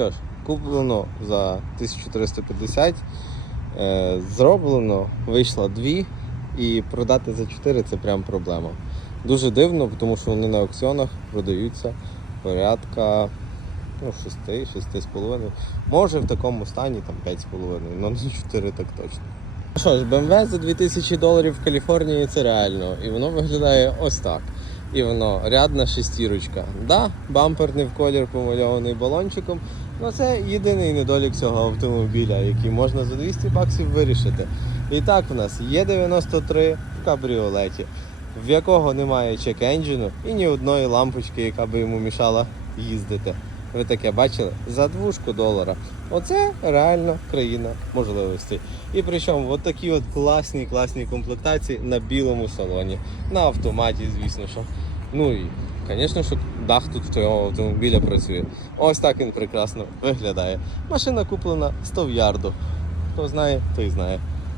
Що ж, куплено за 1350, е, зроблено, вийшло 2 і продати за 4 це прям проблема. Дуже дивно, тому що вони на аукціонах продаються порядка ну, 6, 6,5. Може в такому стані там 5,5, але не 4 так точно. Що ж, BMW за 2000 доларів в Каліфорнії це реально. І воно виглядає ось так. І воно рядна шестірочка. Да, бампер не в колір помальований балончиком. Ну це єдиний недолік цього автомобіля, який можна за 200 баксів вирішити. І так в нас є 93 в кабріолеті, в якого немає чек-енджину і ні одної лампочки, яка би йому мішала їздити. Ви таке бачили? За двушку долара. Оце реально країна можливостей. І причому от такі от класні, класні комплектації на білому салоні, на автоматі, звісно що. Ну і, звісно, що дах тут в автомобіля працює. Ось так він прекрасно виглядає. Машина куплена 100 в ярду. Хто знає, той знає.